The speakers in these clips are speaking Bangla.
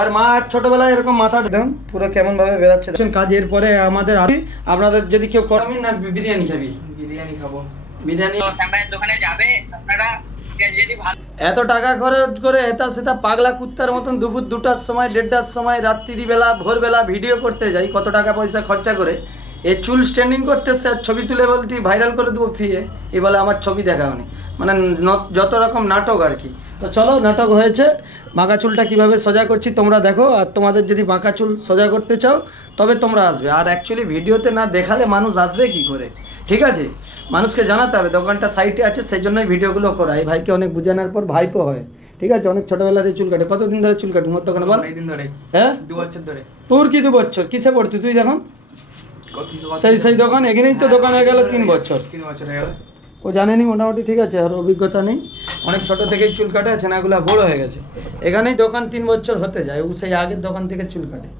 আর মা ছোটবেলায় এরকম মাথা দেখুন পুরো কেমন ভাবে বেরাচ্ছে কাজের পরে আমাদের আপনাদের যদি কেউ করামি না বিরিয়ানি খাবি বিরিয়ানি খাবো বিরিয়ানি দোকানে যাবে আপনারা এত টাকা খরচ করে এটা সেটা পাগলা কুত্তার মতন দুপুর 2টার সময় 1:30টার সময় রাত্রিবেলা ভোরবেলা ভিডিও করতে যাই কত টাকা পয়সা খরচা করে এই চুল স্ট্যান্ডিং করতে ছবি তুলে বলতে ভাইরাল করে দেবো ফিরে এ বলে আমার ছবি দেখাওনি মানে যত রকম নাটক আর কি। তো চলো নাটক হয়েছে বাঁকা চুলটা কীভাবে সোজা করছি তোমরা দেখো আর তোমাদের যদি বাঁকা চুল সোজা করতে চাও তবে তোমরা আসবে আর অ্যাকচুয়ালি ভিডিওতে না দেখালে মানুষ আসবে কি করে ঠিক আছে মানুষকে জানাতে হবে দোকানটা সাইটে আছে সেই জন্যই ভিডিওগুলো করা এই ভাইকে অনেক বোঝানোর পর ভাইপো হয় ঠিক আছে অনেক ছোটবেলাতে চুল কাটে কতদিন ধরে চুল কাটে মোর দোকানে বল অনেকদিন ধরে হ্যাঁ 2 বছর ধরে তোর কি 2 বছর কিসে পড়তি তুই যখন সেই দোকান এখানেই তো দোকান হয়ে গেল 3 বছর হয়ে গেল ও জানেনি মোটামুটি ঠিক আছে আর অভিজ্ঞতা নেই অনেক ছোট থেকেই চুল কাটে ছানাগুলো বড় হয়ে গেছে এখানেই দোকান 3 বছর হতে যায় ও সেই আগের দোকান থেকে চুল কাটে।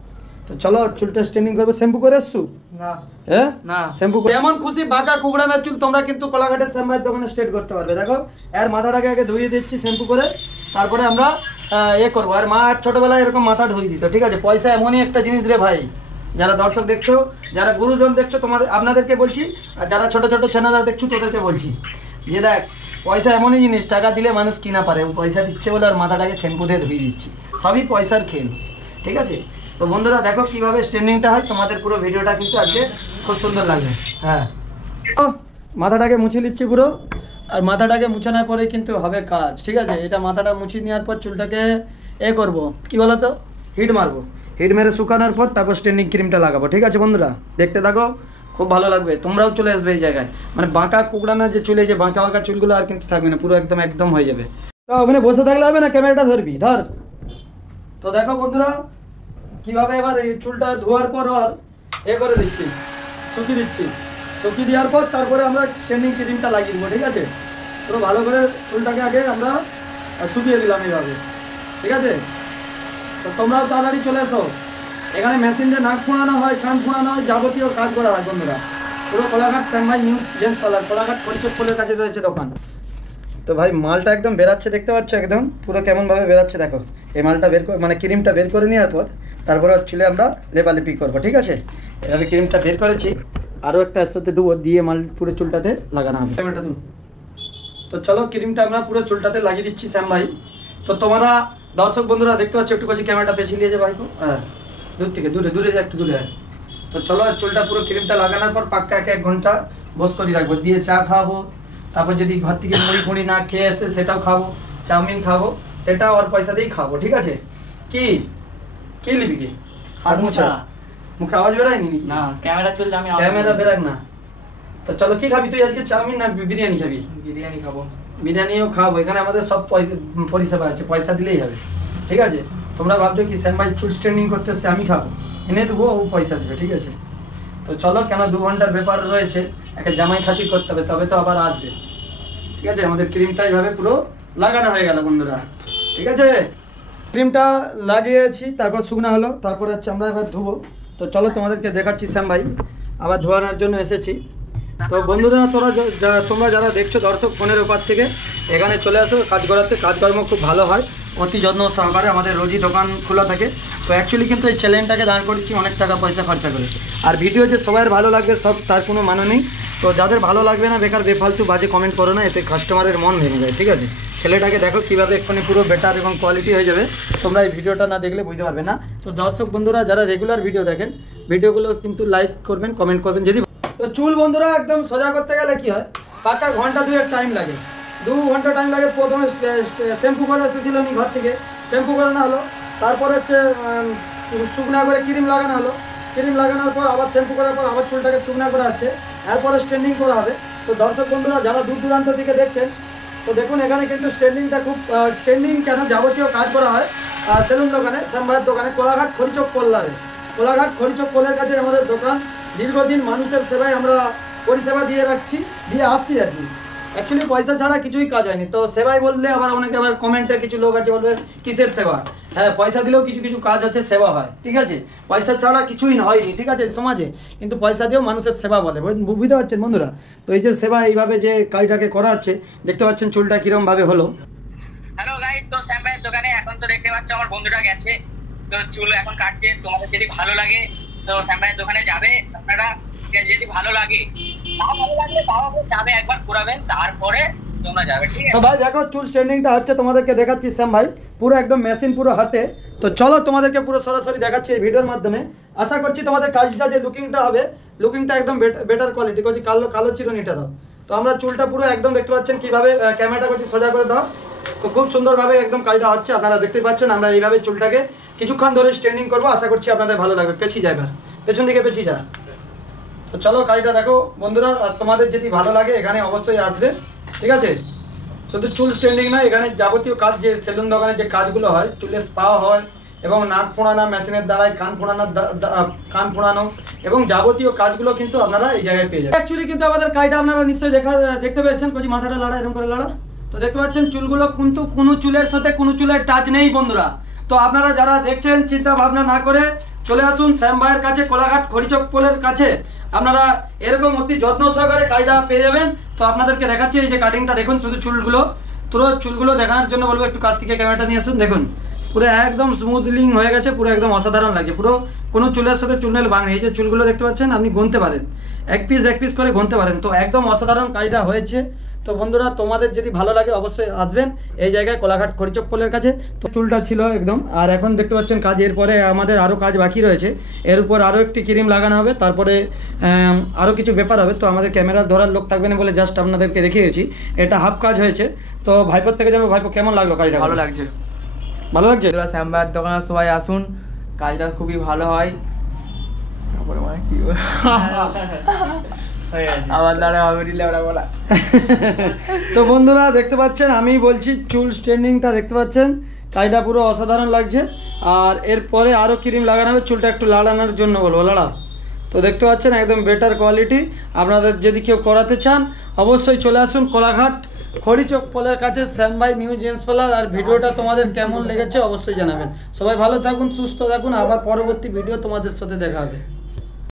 তো চলো চুলটা স্ট্রেনিং করবে শ্যাম্পু করে এসছু না হ্যাঁ না শ্যাম্পু যেমন খুশি বাঁকা কুকড়ানোর চুল তোমরা কিন্তু কোলাঘাটের শ্যাম্পুর দোকানে স্ট্রেট করতে পারবে দেখো এর মাথাটাকে আগে ধুয়ে দিচ্ছি শ্যাম্পু করে তারপরে আমরা করবো আর মা ছোটবেলায় এরকম মাথা ধুয়ে দিত ঠিক আছে পয়সা এমনই একটা জিনিস রে ভাই যারা দর্শক দেখছো যারা গুরুজন দেখছো তোমাদের আপনাদেরকে বলছি আর যারা ছোট ছোট চ্যানেলরা দেখছো তোদেরকে বলছি যে দেখ পয়সা এমনই জিনিস টাকা দিলে মানুষ কিনা পারে পয়সা দিচ্ছে বলে আর মাথাটাকে শ্যাম্পু দিয়ে ধুয়ে দিচ্ছি সবই পয়সার খেল ঠিক আছে। তো বন্ধুরা দেখো কিভাবে স্ট্যান্ডিংটা হয় তোমাদের পুরো ভিডিওটা কিন্তু আজকে খুব সুন্দর লাগবে হ্যাঁ মাথাটাকে মুছে নিচ্ছি পুরো আর মাথাটাকে মুছানোর পরে কিন্তু হবে কাজ ঠিক আছে এটা মাথাটা মুছিয়ে নেওয়ার পর চুলটাকে করব কি বলো তো হিট মারবো হিট মেরে শুকানোর পর তারপর স্ট্যান্ডিং ক্রিমটা লাগাবো ঠিক আছে বন্ধুরা দেখতে থাকো খুব ভালো লাগবে তোমরাও চলে আসবে এই জায়গায় মানে বাঁকা কুকড়ানো যে চুলে যে বাঁকা বাঁকা চুলগুলো আর কিন্তু থাকবে না পুরো একদম হয়ে যাবে। তো ওখানে বসে থাকলে হবে না ক্যামেরাটা ধরবি ধর। তো দেখো বন্ধুরা কিভাবে এবার এই চুলটা ধোয়ার পর আর করে দিচ্ছি শুকিয়ে দিচ্ছি শুকিয়ে দেওয়ার পর তারপরে আমরা স্ট্যান্ডিং ক্রিমটা লাগিয়ে দেবো ঠিক আছে পুরো ভালো করে চুলটাকে আগে আমরা শুকিয়ে দিলাম এইভাবে ঠিক আছে। তো তোমরাও তাড়াতাড়ি চলে এসো এখানে মেশিন দিয়ে নাক ফোঁড়ানো হয় কান ফোঁড়ানো হয় যাবতীয় কাজ করা হয় বন্ধুরা পুরো Kolaghat Shyambhai new gents parlour Kolaghat পরিচয় ফুলের কাছে রয়েছে দোকান। তো ভাই মালটা একদম বেরাচ্ছে দেখতে পাচ্ছ একদম পুরো কেমনভাবে বেরাচ্ছে দেখো এই মালটা বের করে মানে ক্রিমটা বের করে নেওয়ার পর তারপরে চুলে আমরা লেপালেপি করবো ঠিক আছে এভাবে ক্রিমটা বের করেছি আরও একটা এর সাথে দেবো দিয়ে মাল পুরো চুলটাতে লাগানো হবে। তো চলো ক্রিমটা আমরা পুরো চুলটাতে লাগিয়ে দিচ্ছি শ্যাম ভাই। তো তোমরা দর্শক বন্ধুরা দেখতে পাচ্ছ একটু কাছে ক্যামেরাটা পেছিয়ে নিয়ে যে ভাই হ্যাঁ দূর থেকে দূরে যা একটু দূরে হয়। তো চলো চুলটা পুরো ক্রিমটা লাগানোর পর পাক্কা 1 ঘন্টা বস করে রাখবো দিয়ে চা খাওয়াবো তারপর যদি ঘর থেকে মুড়ি ফুড়ি না খেয়ে এসে সেটাও খাবো চাউমিন খাবো সেটাও আর পয়সা দিয়েই খাবো ঠিক আছে। কি কি নিবি কি হাত মুছা মুখে আওয়াজ বেরায়নি না ক্যামেরা চললে আমি ক্যামেরা বেরাক না। তো চলো কি খাবি তুই আজকে চাউমিন না বিরিয়ানি খাবি বিরিয়ানি খাবো বিরিয়ানিও খাবো এখানে আমাদের সব পরিষেবা আছে পয়সা দিলেই হবে ঠিক আছে। তোমরা ভাবছো কি শ্যাম ভাই চুল স্ট্রেনিং করতে এসে আমি খাবো এনে দেবো ও পয়সা দেবে ঠিক আছে। তো চলো কেন 2 ঘন্টার ব্যাপার রয়েছে একটা জামাই খাতির করতে হবে তবে তো আবার আসবে ঠিক আছে। আমাদের ক্রিমটা এইভাবে পুরো লাগানো হয়ে গেল বন্ধুরা ঠিক আছে ক্রিমটা লাগিয়েছি তারপর শুকনো হলো তারপর হচ্ছে আমরা এবার ধুবো। তো চলো তোমাদেরকে দেখাচ্ছি শ্যাম ভাই আবার ধোয়ানোর জন্য এসেছি। তো বন্ধুরা তোমরা যারা দেখছো দর্শক ফোনের ওপার থেকে এখানে চলে আসো কাজ করাতে কাজকর্ম খুব ভালো হয় অতি যত্ন সহকারে আমাদের রোজই দোকান খোলা থাকে। তো অ্যাকচুয়ালি কিন্তু এই চ্যানেলটাকে দাঁড় করেছি অনেক টাকা পয়সা খরচা করেছি আর ভিডিও যে সবার ভালো লাগবে সব তার কোনো মানে নেই। তো যাদের ভালো লাগবে না বেকার বেফালতু বাজে কমেন্ট করো না এতে কাস্টমারের মন ভেঙে যায় ঠিক আছে। ছেলেটাকে দেখো কীভাবে এক্ষুনি পুরো বেটার এবং কোয়ালিটি হয়ে যাবে তোমরা এই ভিডিওটা না দেখলে বুঝতে পারবে না। তো দর্শক বন্ধুরা যারা রেগুলার ভিডিও দেখেন ভিডিওগুলো কিন্তু লাইক করবেন কমেন্ট করবেন যদি। তো চুল বন্ধুরা একদম সোজা করতে গেলে কি হয় পাক্কা ঘন্টা 2 টাইম লাগে 2 ঘন্টা টাইম লাগে। প্রথমে শ্যাম্পু করে এসেছিল উনি ঘর থেকে শ্যাম্পু করানো হলো তারপর হচ্ছে শুকনা করে ক্রিম লাগানো হলো ক্রিম লাগানোর পর আবার শ্যাম্পু করার পর আবার চুলটাকে শুকনা করা হচ্ছে এরপরে স্ট্যান্ডিং করা হবে। তো দর্শক বন্ধুরা যারা দূর দূরান্ত থেকে দেখছেন তো দেখুন এখানে কিন্তু স্ট্যান্ডিংটা খুব স্ট্যান্ডিং কেন যাবতীয় কাজ করা হয় সেলুন দোকানে শ্যাম ভাইয়ের দোকানে কোলাঘাট খড়িচক কল্লারে কোলাঘাট খড়িচক কলের কাছে আমাদের দোকান দীর্ঘদিন মানুষের সেবায় আমরা পরিষেবা দিয়ে আসছি আর কি। অ্যাকচুয়ালি পয়সা ছাড়া কিছুই কাজ হয়নি। তো সেবাই বললে আবার অনেকে আবার কমেন্টে কিছু লোক আছে বলবে কিসের সেবা হ্যাঁ পয়সা দিলেও কিছু কাজ হচ্ছে সেবা হয় ঠিক আছে পয়সা ছাড়া কিছুই হয়নি ঠিক আছে সমাজে কিন্তু পয়সা দিয়েও মানুষের সেবা বলে বুঝতে পারছেন বন্ধুরা। তো এই যে সেবা এইভাবে যে কাজটাকে করা হচ্ছে দেখতে পাচ্ছেন চুলটা কিরম ভাবে হলো। হ্যালো গাইস তো শ্যাম ভাইয়ের দোকানে এখন তো দেখতে পাচ্ছ আমার বন্ধুটা গেছে তো চুল এখন কাটছে, তোমাদের যদি ভালো লাগে তো শ্যাম ভাইয়ের দোকানে যাবে আপনারা। যদি ভালো লাগে, না ভালো লাগলে তাও যাবে, একবার ঘোরাবেন, তারপরে তোমরা যাবে, ঠিক তো আছে? ভাই দেখো চুল স্ট্রেন্ডিংটা হচ্ছে, তোমাদেরকে দেখাচ্ছি শ্যাম ভাই, পুরো একদম মেশিন পুরো হাতে। তো চলো তোমাদেরকে পুরো সরাসরি দেখাচ্ছি এই ভিডিওর মাধ্যমে। আশা করছি তোমাদের কাজটা যে লুকিংটা হবে, লুকিংটা একদম বেটার কোয়ালিটি করছি। কালো কালো চিরুনিটা দাও। তো আমরা চুলটা পুরো একদম দেখতে পাচ্ছেন কিভাবে ক্যামেরাটা করছি সোজা করে দাও। তো খুব সুন্দরভাবে একদম কাজটা হচ্ছে, আপনারা দেখতে পাচ্ছেন। আমরা এইভাবে চুলটাকে কিছুক্ষণ ধরে স্ট্রেন্ডিং করবো, আশা করছি আপনাদের ভালো লাগবে। পেছিয়ে যায় এবার, পেছন দিকে পেছিয়ে যা। তো চলো কাজটা দেখো বন্ধুরা, আর তোমাদের যদি ভালো লাগে এখানে অবশ্যই আসবে, ঠিক আছে? শুধু চুল স্ট্যান্ডিং নয়, এখানে যাবতীয় কাজ, যে সেলুন দোকানে যে কাজগুলো হয়, চুলের স্পা হয় এবং নাক ফোঁড়ানো মেশিনের দ্বারাই, কান ফোঁড়ানো এবং যাবতীয় কাজগুলো কিন্তু আপনারা এই জায়গায় পেয়ে যাবেন। অ্যাকচুয়ালি কিন্তু আমাদের কাজটা আপনারা নিশ্চয়ই দেখতে পেয়েছেন। কচি মাথাটা লাড়া, এরকম করে লাড়া। তো দেখতে পাচ্ছেন চুলগুলো কিন্তু কোনো চুলের সাথে কোনো চুলের টাচ নেই বন্ধুরা। তো আপনারা যারা দেখছেন চিন্তা ভাবনা না করে চলে আসুন শ্যাম ভাইয়ের কাছে, কোলাঘাট খড়িচক পোলের কাছে। আপনারা এরকম অতি যত্ন সহকারে কাজটা পেয়ে যাবেন। তো আপনাদেরকে দেখাচ্ছি এই যে কাটিংটা দেখুন, শুধু চুলগুলো, পুরো চুলগুলো দেখানোর জন্য বলবো একটু কাছ থেকে ক্যামেরাটা নিয়ে আসুন। দেখুন পুরো একদম স্মুথলিং হয়ে গেছে, পুরো একদম অসাধারণ লাগছে। পুরো কোনো চুলের সাথে চুল নেই ভাঙে। এই যে চুলগুলো দেখতে পাচ্ছেন, আপনি গুনতে পারেন, এক পিস করে গুনতে পারেন। তো একদম অসাধারণ কাজটা হয়েছে। তো বন্ধুরা তোমাদের যদি ভালো লাগে অবশ্যই আসবেন এই জায়গায়, কোলাঘাট খড়িচক পোলের কাছে। তো চুলটা ছিল একদম, আর এখন দেখতে পাচ্ছেন কাজ। এরপরে আমাদের আরও কাজ বাকি রয়েছে, এর উপর আরও একটি ক্রিম লাগানো হবে, তারপরে আরও কিছু ব্যাপার হবে। তো আমাদের ক্যামেরা ধরার লোক থাকবে না বলে জাস্ট আপনাদেরকে দেখিয়েছি। এটা হাফ কাজ হয়েছে। তো ভাইপোর থেকে যাবো। ভাইপো কেমন লাগলো কাজটা? ভালো লাগছে, ভালো লাগছে। শ্যাম ভাইয়ের দোকানে সবাই আসুন, কাজটা খুবই ভালো হয়। তারপরে মানে কি আমার দ্বারা দিলে ওরা বলা। তো বন্ধুরা দেখতে পাচ্ছেন, আমি বলছি চুল স্ট্রেন্ডিংটা দেখতে পাচ্ছেন, কাজটা পুরো অসাধারণ লাগছে। আর এরপরে আরও ক্রিম লাগানো হবে, চুলটা একটু লাড়ানোর জন্য বলবো, লাড়াও। তো দেখতে পাচ্ছেন একদম বেটার কোয়ালিটি। আপনাদের যদি কেউ করাতে চান অবশ্যই চলে আসুন কোলাঘাট খড়িচক পোলের কাছে, শ্যাম ভাই নিউ জেন্টস পার্লার। আর ভিডিওটা তোমাদের কেমন লেগেছে অবশ্যই জানাবেন। সবাই ভালো থাকুন, সুস্থ থাকুন, আবার পরবর্তী ভিডিও তোমাদের সাথে দেখা হবে।